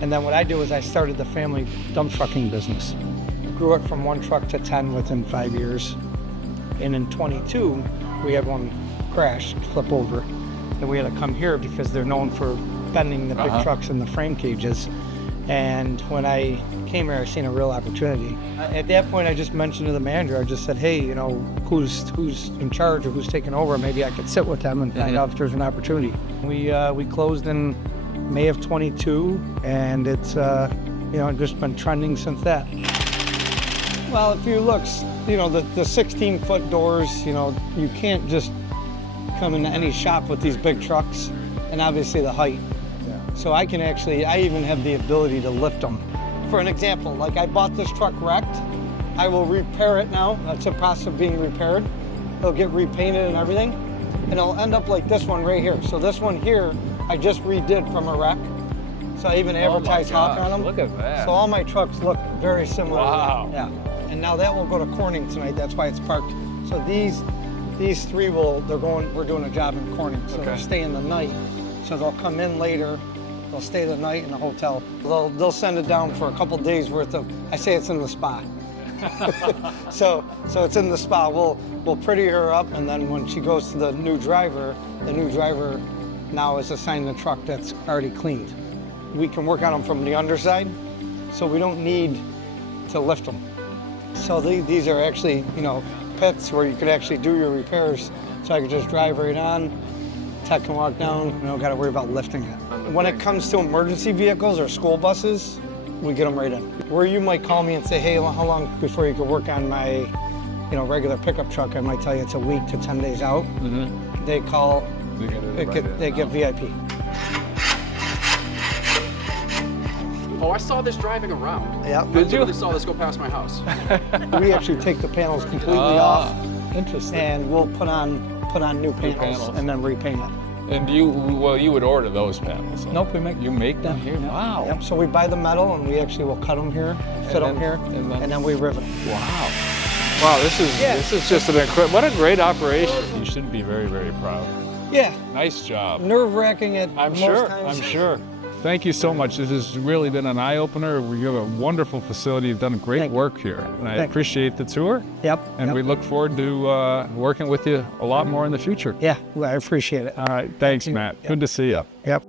And then what I do is I started the family dump trucking business. Grew it from 1 truck to 10 within 5 years. And in 22, we had one crash, flip over. And we had to come here because they're known for bending the big trucks and the frame cages. And when I came here, I seen a real opportunity. At that point, I just mentioned to the manager, I just said, hey, you know, who's in charge or who's taking over? Maybe I could sit with them and find out if there's an opportunity. We closed in May of 22, and it's you know, just been trending since that. Well, if you look, you know, the 16-foot doors, you know, you can't just come into any shop with these big trucks, and obviously the height. So I even have the ability to lift them. For an example, like I bought this truck wrecked. I will repair it now. It's a process of being repaired. It'll get repainted and everything. And it'll end up like this one right here. So this one here, I just redid from a wreck. So I even advertise Hawk on them. Look at that. So all my trucks look very similar. Wow. Yeah. And now that will go to Corning tonight. That's why it's parked. So these 3 we're doing a job in Corning. So they're staying the night. So they'll come in later. They'll stay the night in the hotel. They'll send it down for a couple days worth of, I say it's in the spa. so it's in the spa. We'll pretty her up, and then when she goes to the new driver now is assigned the truck that's already cleaned. We can work on them from the underside, so we don't need to lift them. So these are actually, you know, pits where you could actually do your repairs. So I could just drive right on. Tech can walk down, you don't gotta worry about lifting it. When it comes to emergency vehicles or school buses, we get them right in. Where you might call me and say, hey, how long before you could work on my, you know, regular pickup truck? I might tell you it's a week to 10 days out. They call, they get VIP. Oh, I saw this driving around. Yeah. Did you? I saw this go past my house. We actually take the panels completely off. Interesting. And we'll put on new panels and then repaint it. And you would order those panels? Huh? Nope, You make them here? Wow. Yep, so we buy the metal and we actually will cut them here, fit them here, and then we rivet them. Wow. Wow, this is just an incredible, what a great operation. You should be very, very proud. Yeah. Nice job. Nerve-wracking at most times. I'm sure. Thank you so much. This has really been an eye-opener. You have a wonderful facility. You've done great work here. And I appreciate the tour. Yep. And we look forward to working with you a lot more in the future. Yeah, I appreciate it. All right. Thanks, Matt. Good to see you. Yep.